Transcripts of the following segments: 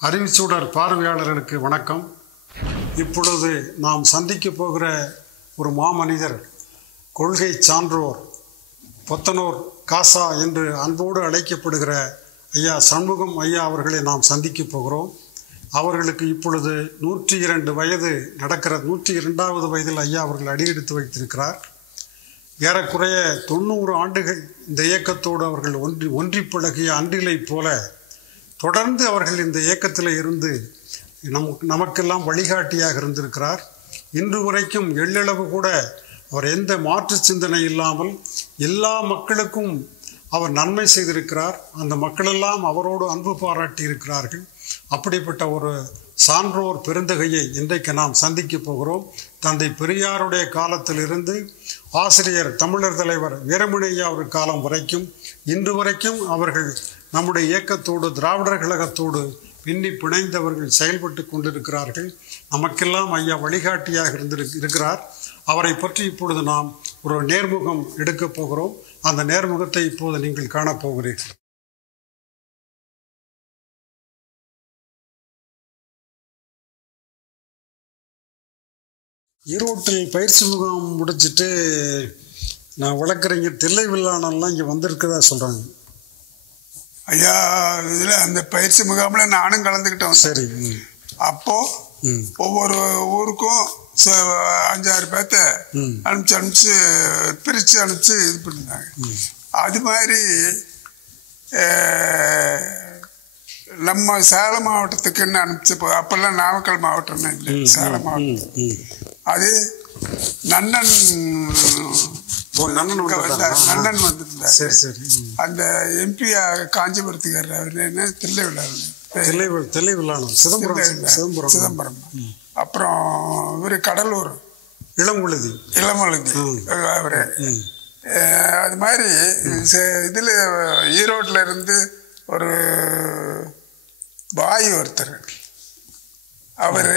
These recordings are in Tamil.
அறிவுச்சூடர் பார்வையாளர்களுக்கு வணக்கம். இப்பொழுது நாம் சந்திக்க போகிற ஒரு மாமனிதர், கொள்கை சான்றோர், பொத்தனூர் காசா என்று அன்போடு அழைக்கப்படுகிற ஐயா சண்முகம் ஐயா அவர்களை நாம் சந்திக்க போகிறோம். அவர்களுக்கு இப்பொழுது 102 வயது நடக்கிற 102வது வயதில் ஐயா அவர்கள் அடியெடுத்து வைத்திருக்கிறார். ஏறக்குறைய 90 ஆண்டுகள் இந்த இயக்கத்தோடு அவர்கள் ஒன்றி பழகிய அன்றிலை போல தொடர்ந்து அவர்கள் இந்த இயக்கத்தில் இருந்து நமக்கெல்லாம் வழிகாட்டியாக இருந்திருக்கிறார். இன்று வரைக்கும் எள்ளளவு கூட அவர் எந்த மாற்று சிந்தனை இல்லாமல் எல்லா மக்களுக்கும் அவர் நன்மை செய்திருக்கிறார். அந்த மக்களெல்லாம் அவரோடு அன்பு பாராட்டி இருக்கிறார்கள். அப்படிப்பட்ட ஒரு சான்றோர் பெருந்தகையை இன்றைக்கு நாம் சந்திக்க போகிறோம். தந்தை பெரியாருடைய காலத்திலிருந்து ஆசிரியர் தமிழர் தலைவர் வீரமணி ஐயா அவர் காலம் வரைக்கும் இன்று வரைக்கும் அவர்கள் நம்முடைய இயக்கத்தோடு திராவிடர் கழகத்தோடு பின்னி பிணைந்தவர்கள் செயல்பட்டு கொண்டிருக்கிறார்கள். நமக்கெல்லாம் ஐயா வழிகாட்டியாக இருக்கிறார். அவரை பற்றி இப்பொழுது நாம் ஒரு நேர்முகம் எடுக்கப் போகிறோம். அந்த நேர்முகத்தை இப்போது நீங்கள் காணப்போகிறீர்கள். ஈரோட்டில் பயிற்சி முகாம் முடிச்சுட்டு நான் வழக்கறிஞர் தில்லை வில்லானெல்லாம் இங்கே வந்திருக்கதா சொல்கிறாங்க. ஐயா இதில் அந்த பயிற்சி முகாமில் நானும் கலந்துக்கிட்டோம். சரி. அப்போது ஒவ்வொரு ஊருக்கும் 5-6 பேர்த்த அனுப்பிச்சு பிரித்து அனுப்பிச்சு இது பண்ணியிருந்தாங்க. அது மாதிரி நம்ம சேலம் மாவட்டத்துக்குன்னு அனுப்பிச்சு அப்போல்லாம் நாமக்கல் மாவட்டம்னு இல்லை, சேலம் மாவட்டம். அது நன்னன் வந்திருந்தார். சரி சரி. அந்த எம்பி காஞ்சிபுரத்துக்காரர் அவர் என்ன தில்லை வில்லானம் சிதம்பரம். அப்புறம் இவர் கடலூர் இளமொழுதி அவரு. அது மாதிரி இதில் ஈரோட்டில் இருந்து ஒரு பாய் ஒருத்தர், அவர்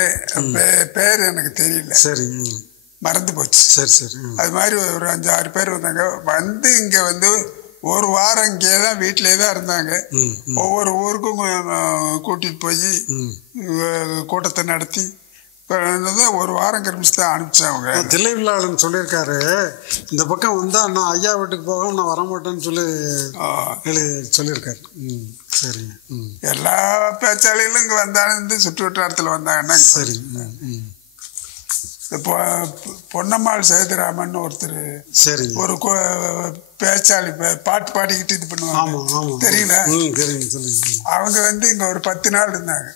பேர் எனக்கு தெரியல, சரி மறந்து போச்சு. சரி சரி. அது மாதிரி ஒரு 5-6 பேர் வந்தாங்க. வந்து இங்கே வந்து ஒரு வாரம் இங்கே தான் வீட்டிலே தான் இருந்தாங்க. ஒவ்வொரு ஊருக்கும் கூட்டிகிட்டு போய் கூட்டத்தை நடத்தி ஒரு வாரம் கருமிச்சு தான் அனுப்பிச்சாங்க. தில்லை வில்லாளன் சொல்லியிருக்காரு, இந்த பக்கம் வந்தால் நான் ஐயா வீட்டுக்கு போக நான் வரமாட்டேன்னு சொல்லியிருக்காரு. சரி. எல்லா பேச்சாளிகளும் இங்கே வந்தாலும் சுற்று வட்டாரத்தில் வந்தாங்கன்னா சரி. இப்போ பொன்னம்மாள் சேதுராமன் ஒருத்தர், சரி, ஒரு பேச்சாளி பாட்டு பாடிக்கிட்டு இது பண்ணுவாங்க, தெரியல. அவங்க வந்து இங்கே ஒரு 10 நாள் இருந்தாங்க.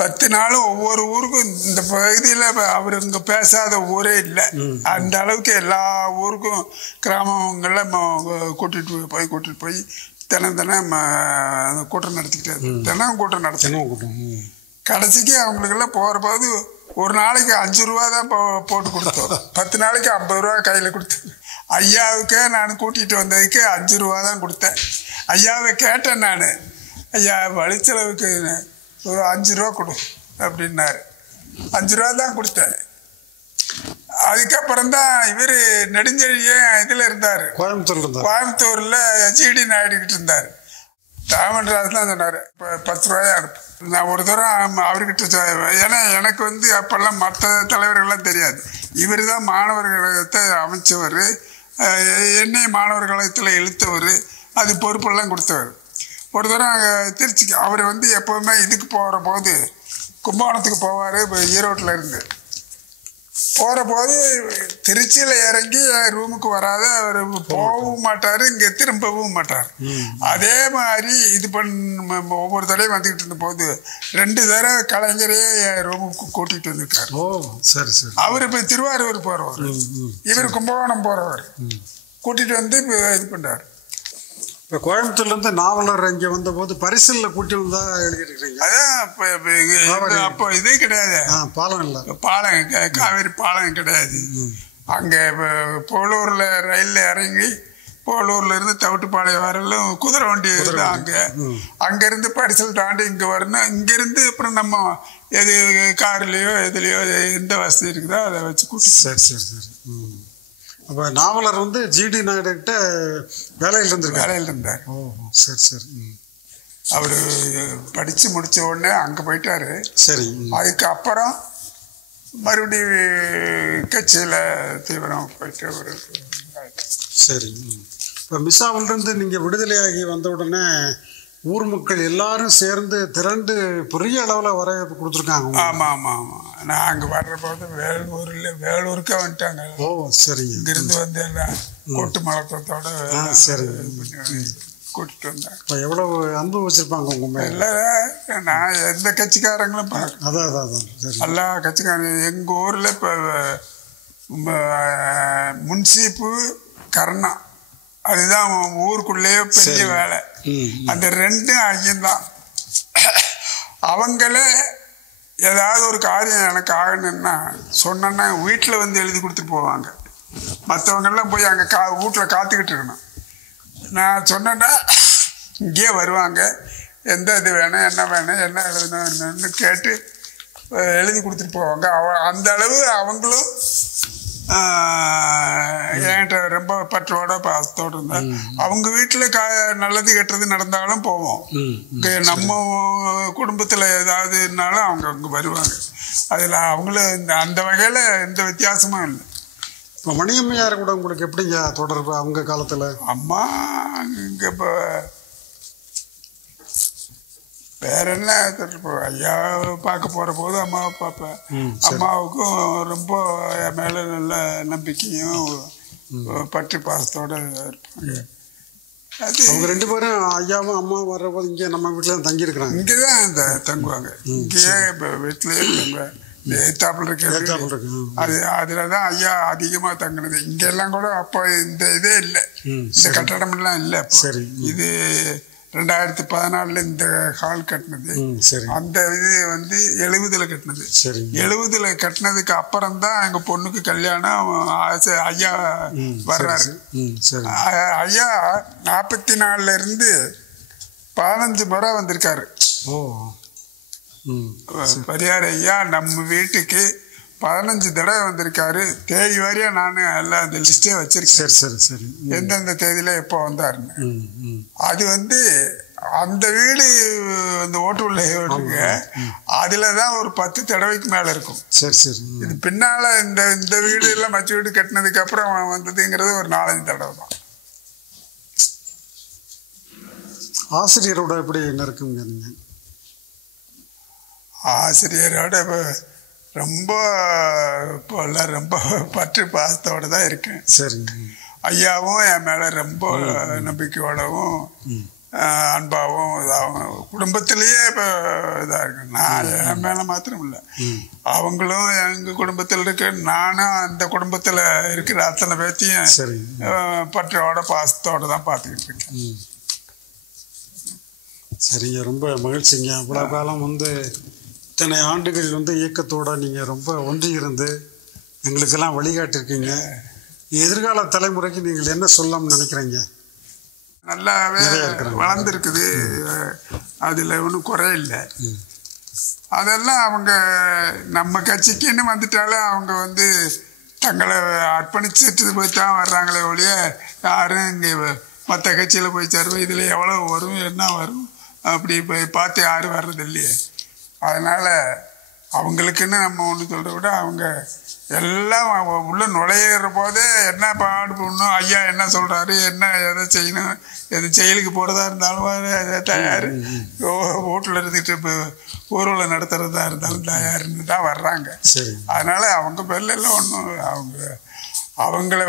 10 நாளும் ஒவ்வொரு ஊருக்கும் இந்த பகுதியில் அவர் இங்கே பேசாத ஊரே இல்லை. அந்த அளவுக்கு எல்லா ஊருக்கும் கிராமங்களில் கூட்டிகிட்டு போய் தினம் கூட்டம் நடத்திக்கிட்டாரு. தினம் கூட்டம் நடத்தணும். கடைசிக்கு அவங்களுக்கெல்லாம் போகிற போது ஒரு நாளைக்கு 5 ரூபா தான் போட்டு கொடுத்தோம். 10 நாளைக்கு 50 ரூபா கையில் கொடுத்தேன். ஐயாவுக்கே நான் கூட்டிகிட்டு வந்ததுக்கு 5 ரூபா தான் கொடுத்தேன். ஐயாவை கேட்டேன் நான், ஐயா வழிச்செலவுக்கு ஒரு 5 ரூபா கொடு அப்படின்னாரு. 5 ரூபா தான் கொடுத்தேன். அதுக்கப்புறம் தான் இவர் நெடுஞ்செழியே இதில் இருந்தார், கோயம்புத்தூரில் ஜிடி நாயுடுகிட்ட இருந்தார். தாமன்ராஜ் தான் சொன்னார், இப்போ 10 ரூபாயா அனுப்பு. நான் ஒரு தூரம் அவர்கிட்ட, ஏன்னா எனக்கு வந்து அப்போல்லாம் மற்ற தலைவர்கள்லாம் தெரியாது. இவர் தான் மாணவர் கழகத்தை அமைச்சவர், என்னையும் மாணவர் கழகத்தில் இழுத்தவர், அது பொறுப்பெல்லாம் கொடுத்தவர். ஒரு தூரம் திருச்சிக்கு அவர் வந்து எப்போவுமே இதுக்கு போகிற போது கும்பகோணத்துக்கு போவார். இப்போ ஈரோட்டில் இருந்து போகிற போது திருச்சியில் இறங்கி ரூமுக்கு வராத அவர் போகவும் மாட்டார், இங்கே திரும்பவும் மாட்டார். அதே மாதிரி இது ஒவ்வொரு தடவையும் வந்துக்கிட்டு இருந்த போது 2 தடவை கலைஞரே ரூமுக்கு கூட்டிகிட்டு வந்திருக்காரு. சரி சரி. அவர் இப்போ திருவாரூர் போகிறவர், இவர் கும்பகோணம் போகிறவர், கூட்டிகிட்டு வந்து இது பண்ணுறார். இப்போ கோயம்புத்தூர்லேருந்து நாவலர் இங்கே வந்தபோது பரிசலில் கூட்டி வந்தால் எழுதிருக்கிறீங்க. அதான் அப்போ இதே கிடையாது, பாலம் இல்லை, பாலம் காவேரி பாலம் கிடையாது. அங்கே போலூரில் ரயிலில் இறங்கி போலூர்லேருந்து தவிட்டுப்பாளையம் வரலும் குதிரை வண்டி அங்கே, அங்கேருந்து பரிசல் தாண்டி இங்கே வரணும். இங்கேருந்து அப்புறம் நம்ம எது கார்லேயோ எதுலேயோ எந்த வசதி இருக்குதோ அதை வச்சு கூட்டி. சரி சரி சரி. அப்போ நாவலர் வந்து ஜிடி நாயுடுகிட்ட வேலையில் இருந்தார். ஓ சரி சரி. அவர் படித்து முடித்த உடனே அங்கே போயிட்டாரு. சரி. அதுக்கப்புறம் மறுபடியும் கட்சியில் தீவிரம் போயிட்டு ஒரு. சரி. இப்போ மிசாவிலிருந்து நீங்கள் விடுதலையாகி வந்த உடனே ஊர் மக்கள் எல்லாரும் சேர்ந்து திரண்டு பெரிய அளவில் வரவேற்பு கொடுத்துருக்காங்க. ஆமாம் ஆமாம் ஆமாம். நான் அங்கே வர்ற போது வேலூருக்கே வந்துட்டாங்க. ஓ சரி. இங்கிருந்து வந்து எல்லாம் கொட்டு மலக்கத்தோட சரி கூட்டிட்டு வந்தேன். இப்போ எவ்வளவு அன்பு வச்சுருப்பாங்க உங்கள் மேலே? இல்லை, நான் எந்த கட்சிக்காரங்களும் பார்க்க. அதான் எல்லா கட்சிக்காரங்க எங்கள் ஊரில் இப்போ முன்சீப்பு கர்ணா அதுதான் ஊருக்குள்ளேயே பெரிய வேலை. அந்த ரெண்டும் ஐயன்தான். அவங்களே ஏதாவது ஒரு காரியம் எனக்கு ஆகணுன்னா சொன்னேன்னா வீட்டில் வந்து எழுதி கொடுத்துட்டு போவாங்க. மற்றவங்கெல்லாம் போய் அங்கே வீட்டில் காத்துக்கிட்டு இருக்கணும். நான் சொன்னேன்னா இங்கேயே வருவாங்க. எந்த இது வேணும், என்ன வேணும், என்ன எழுதணும்னு கேட்டு எழுதி கொடுத்துட்டு போவாங்க. அந்த அளவு அவங்களும் என்கிட்ட ரொம்ப பற்றோட பாசத்தோடு இருந்தார். அவங்க வீட்டில் நல்லது கெட்டது நடந்தாலும் போவோம். நம்ம குடும்பத்தில் ஏதாவதுனாலும் அவங்க அங்கே வருவாங்க. அதில் அவங்களும் அந்த வகையில் எந்த வித்தியாசமும் இல்லை. இப்போ மணியம்மையார் கூட உங்களுக்கு எப்படிங்க தொடர்பு அவங்க காலத்தில்? அம்மா இங்கே இப்போ வேற என்ன தொடர்பு, ஐயா பார்க்க போகிற போது அம்மாவை பார்ப்பேன். அம்மாவுக்கும் ரொம்ப என் மேலே நல்ல நம்பிக்கையும் பற்று பாசத்தோடு இருப்பாங்க. அது அவங்க ரெண்டு பேரும் ஐயாவும் அம்மாவும் வர்ற போது இங்கே நம்ம வீட்டில் தான் தங்கியிருக்கிறாங்க. இங்கே தான் தங்குவாங்க. இங்கேயே இப்போ வீட்டிலேயே தங்குவேன். ஏத்தாப்பில் இருக்கு. அது அதில் தான் ஐயா அதிகமாக தங்கினது. இங்கெல்லாம் கூட அப்போ இந்த இதே இல்லை, இந்த கட்டடமெல்லாம் இல்லை. சரி. இது 2014 இந்த ஹால் கட்டினது. அந்த இது வந்து 70ல் கட்டினது. 70ல் கட்டினதுக்கு அப்புறம் தான் எங்கள் பொண்ணுக்கு கல்யாணம் ஐயா வர்றாரு. ஐயா 44ல் இருந்து 15 முறை வந்திருக்காரு. பெரியார் ஐயா நம்ம வீட்டுக்கு 15 தடவை வந்திருக்காரு. தேதி வாரியா நான் எல்லாம் அந்த லிஸ்டே வச்சிருக்கேன். எந்தெந்த தேதியில எப்போ வந்தாருன்னு. அது வந்து அந்த வீடு இந்த ஓட்டுள்ள வீடுங்க, அதுல தான் ஒரு 10 தடவைக்கு மேல இருக்கும். இது பின்னால இந்த வீடு எல்லாம் மச்ச வீடு கட்டினதுக்கு அப்புறம் வந்ததுங்கிறது ஒரு 4-5 தடவை தான். ஆசிரியரோட எப்படி நெருக்கங்க நீங்க? ஆசிரியரோட ரொம்ப இப்போல்லாம் ரொம்ப பற்று பாசத்தோடு தான் இருக்கேன். ஐயாவும் என் மேலே ரொம்ப நம்பிக்கையோடவும் அன்பாகவும் இதாகவும் குடும்பத்திலேயே இப்போ இதாக இருக்கு. நான் என் மேலே மாத்திரம் இல்லை, அவங்களும் எங்கள் குடும்பத்தில் இருக்கு, நானும் அந்த குடும்பத்தில் இருக்கிற அத்தனை பேர்த்தையும் பற்றோட பாசத்தோடு தான் பார்த்துக்கிட்டு இருக்கேன். சரிங்க, ரொம்ப மகிழ்ச்சிங்க. அவ்வளோ காலம் வந்து இத்தனை ஆண்டுகள் வந்து இயக்கத்தோடு நீங்கள் ரொம்ப ஒன்றி இருந்து எங்களுக்கெல்லாம் வழிகாட்டிருக்கீங்க. எதிர்கால தலைமுறைக்கு நீங்கள் என்ன சொல்லணும்னு நினைக்கிறீங்க? நல்லாவே வளர்ந்துருக்குது, அதில் ஒன்றும் குறையில்லை. அதெல்லாம் அவங்க நம்ம கட்சிக்குன்னு வந்துட்டாலே அவங்க வந்து தங்களை அர்ப்பணிச்சுட்டு போய் தான் வர்றாங்களே ஒழிய யாரும் இங்கே மற்ற கட்சியில் போய் சேருவோம் இதில் எவ்வளோ வரும் என்ன வரும் அப்படி போய் பார்த்து யாரும் வர்றது இல்லையே. அதனால் அவங்களுக்குன்னு நம்ம ஒன்று சொல்கிறத விட அவங்க எல்லாம் உள்ள நுழையிற போதே என்ன பாடு பண்ணணும், ஐயா என்ன சொல்கிறாரு, என்ன எதை செய்யணும், எது செயலுக்கு போகிறதா இருந்தாலும் தயார், வீட்டில் இருந்துட்டு இப்போ ஊர்வலம் நடத்துகிறதா இருந்தாலும் தயார்னு தான் வர்றாங்க. அதனால் அவங்க பேரில் எல்லாம் ஒன்றும் அவங்கள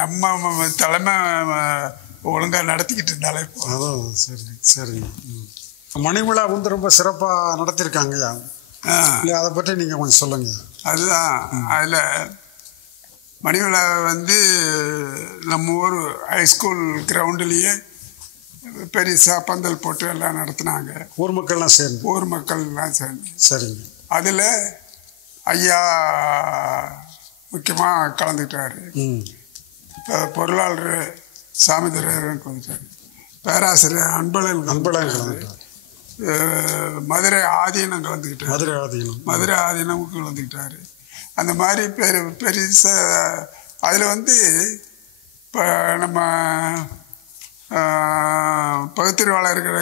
நம்ம தலைமை ஒழுங்காக நடத்திக்கிட்டு இருந்தாலே போதும். சரி. மணிவிழா வந்து ரொம்ப சிறப்பாக நடத்தியிருக்காங்கய்யா, அதை பற்றி நீங்கள் கொஞ்சம் சொல்லுங்க. அதுதான், அதில் மணிவிழா வந்து நம்ம ஊர் ஹைஸ்கூல் கிரவுண்டுலேயே பெருசாக பந்தல் போட்டு எல்லாம் நடத்தினாங்க. ஊர் மக்கள்லாம் சேர்ந்து. சரிங்க. அதில் ஐயா முக்கியமாக கலந்துக்கிட்டாரு. இப்போ பொருளாளர் சாமிதுரையர் கலந்துட்டார், பேராசிரியர் அன்பழகன் கலந்துட்டார், மதுரை ஆதீனம் கலந்துக்கிட்டார், மதுரை ஆதீனமும் கலந்துக்கிட்டாரு. அந்த மாதிரி பெருச அதில் வந்து இப்போ நம்ம பகுத்தறிவாளர்கள்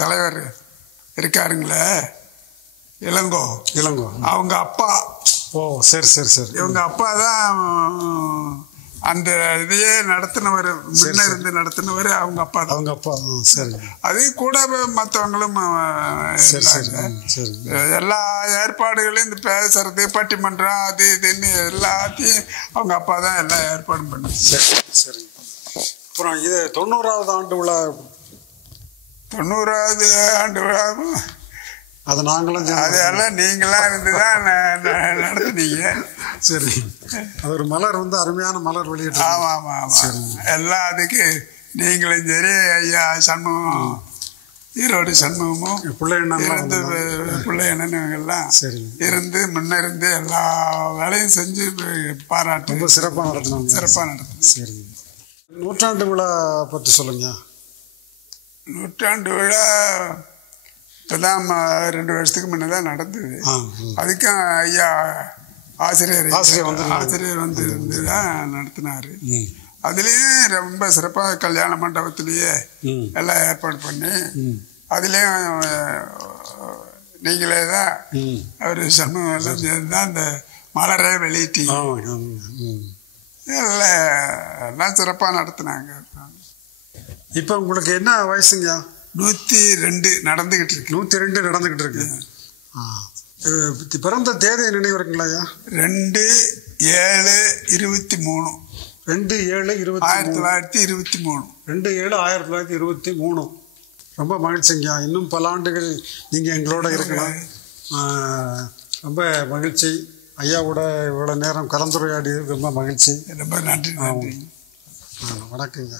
தலைவர் இருக்காருங்களே இளங்கோ அவங்க அப்பா. ஓ சரி சரி சரி. இவங்க அப்பா தான் அந்த இதையே நடத்தினவர், முன்ன இருந்து நடத்தினவர் அவங்க அப்பா தான். அவங்க அப்பா. சரி. அது கூட மற்றவங்களும் எல்லா ஏற்பாடுகளையும் இந்த பேசுறது பட்டிமன்றம் அது இதுன்னு எல்லாத்தையும் அவங்க அப்பா தான் எல்லா ஏற்பாடும் பண்ணு. சரி. அப்புறம் இது 90வது ஆண்டு விழா. 90வது ஆண்டு விழா அது நாங்களும் அதெல்லாம் நீங்களாம் இருந்துதான் நடத்துனீங்க. சரி. அது ஒரு மலர் அருமையான மலர் வெளியிட்டு. ஆமாம் ஆமாம் ஆமாம். எல்லாம் அதுக்கு நீங்களும் சரி ஐயா சண்முகம், ஈரோடு சண்முகமும் இருந்து பிள்ளையண்ணனுங்கெல்லாம் இருந்து முன்ன இருந்து எல்லா வேலையும் செஞ்சு பாராட்டு. ரொம்ப சிறப்பாக நடத்தினாங்க. சிறப்பாக நடத்தினோம். சரி. நூற்றாண்டு விழா பற்றி சொல்லுங்க. நூற்றாண்டு விழா இப்போதான் 2 வருஷத்துக்கு முன்னே தான் நடந்தது. அதுக்கும் ஐயா ஆசிரியர் வந்து இருந்து தான் நடத்தினார். அதுலேயும் ரொம்ப சிறப்பாக கல்யாண மண்டபத்திலேயே எல்லாம் ஏற்பாடு பண்ணி அதுலேயும் நீங்களே தான் அவர் சண்முகம் எல்லாம் சேர்ந்து தான் அந்த மலரே வெளியிட்டீங்க. எல்லாம் சிறப்பாக நடத்தினாங்க. இப்போ உங்களுக்கு என்ன வயசுங்க? 102 நடந்துகிட்டு இருக்கு. 102 நடந்துகிட்டு இருக்கு. பிறந்த தேதி நினைவு இருக்குங்களா? 2/7/23. 2/7/1923. 2/7/1923. ரொம்ப மகிழ்ச்சிங்க. இன்னும் பல ஆண்டுகள் நீங்கள் எங்களோட இருக்கலாம். ரொம்ப மகிழ்ச்சி. ஐயாவோட இவ்வளோ நேரம் கலந்துரையாடி ரொம்ப மகிழ்ச்சி. ரொம்ப நன்றி. வணக்கங்க.